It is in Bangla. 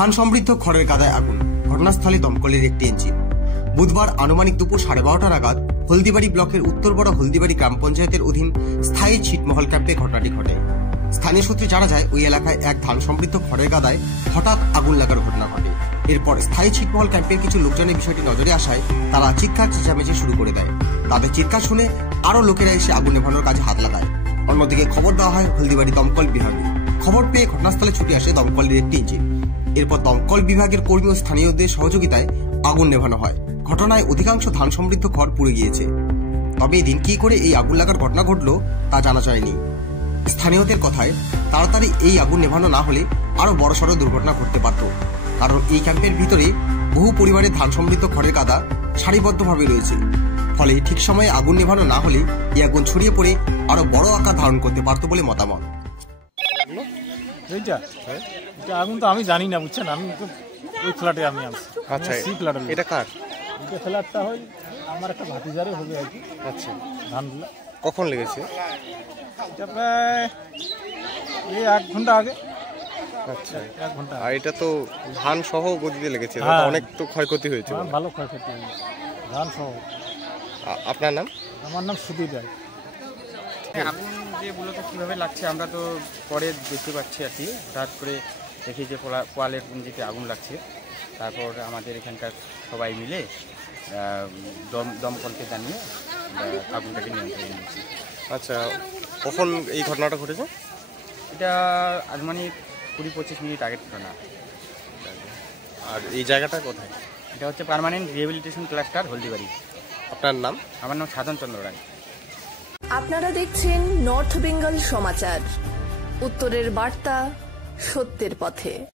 ধান সমৃদ্ধ খড়ের গাদায় আগুন, ঘটনাস্থলে দমকলের একটি ইঞ্জিন। বুধবার আনুমানিক দুপুর 12:30 নাগাদ হলদিবাড়ি ব্লকের উত্তরবড় হলদিবাড়ি গ্রাম পঞ্চায়েতের অধীন স্থায়ী ছিটমহল ক্যাম্পে ঘটনাটি ঘটে। স্থানীয় সূত্রে জানা যায়, ওই এলাকায় এক ধান সমৃদ্ধ খড়ের গাদায় হঠাৎ আগুন লাগার ঘটনা ঘটে। এরপর স্থায়ী ছিটমহল ক্যাম্পের কিছু লোকজনের বিষয়টি নজরে আসায় তারা চিৎকার চেঁচামেচি শুরু করে দেয়। তাদের চিৎকার শুনে আরও লোকেরা এসে আগুন নেভানোর কাজে হাত লাগায়। অন্যদিকে খবর দেওয়া হয় হলদিবাড়ি দমকল বিভাগে। খবর পেয়ে ঘটনাস্থলে ছুটে আসে দমকলের একটি ইঞ্জিন। এরপর দমকল বিভাগের কর্মী ও স্থানীয়দের সহযোগিতায় আগুন নেভানো হয়। ঘটনায় অধিকাংশ ধান সমৃদ্ধ খড় পুড়ে গিয়েছে। তবে এদিন কি করে এই আগুন লাগার ঘটনা ঘটল তা জানা যায়নি। স্থানীয়দের কথায়, তাড়াতাড়ি এই আগুন নেভানো না হলে আরো বড়সড় দুর্ঘটনা ঘটতে পারত। কারণ এই ক্যাম্পের ভিতরে বহু পরিবারের ধান সমৃদ্ধ খড়ের গাদা সারিবদ্ধভাবে রয়েছে। ফলে ঠিক সময়ে আগুন নেভানো না হলে এই আগুন ছড়িয়ে পড়ে আরো বড় আকার ধারণ করতে পারত বলে মতামত। আগুন তো আমি জানি না, বুঝছেন, আমি তো ওই ফ্ল্যাটে আমি আছি। আচ্ছা, সি ফ্ল্যাটে। এটা কার? এটা ফ্ল্যাটটা হয় আমার একটা ভাতিজারে হবে আর কি। আচ্ছা, ধানগুলো কখন লেগেছে? এটা প্রায় এই 1 ঘন্টা আগে। আচ্ছা, 1 ঘন্টা। আর এটা তো ধান সহ গদিতে লেগেছে, অনেক তো ক্ষয়ক্ষতি হয়েছে। ভালো ক্ষয়ক্ষতি হয়েছে ধান সহ। আপনার নাম? আমার নাম সুধীর রায়। আগুন যে মূলত কীভাবে লাগছে আমরা তো পরে দেখতে পাচ্ছি আর কি। হঠাৎ করে দেখি যে পোয়ালের পুঞ্জিতে আগুন লাগছে। তারপর আমাদের এখানকার সবাই মিলে দমকলকে জানিয়ে আগুনটাকে নিয়ন্ত্রণে নিয়েছি। আচ্ছা, কখন এই ঘটনাটা ঘটেছে? এটা আনুমানিক 20-25 মিনিট আগের ঘটনা। আর এই জায়গাটা কোথায়? এটা হচ্ছে পার্মানেন্ট রিহ্যাবিলিটেশন ক্লাস্টার হলদিবাড়ি। আপনার নাম? আমার নাম সাধন চন্দ্র রায়। আপনারা দেখছেন নর্থ বেঙ্গল সমাচার, উত্তরের বার্তা, সত্যের পথে।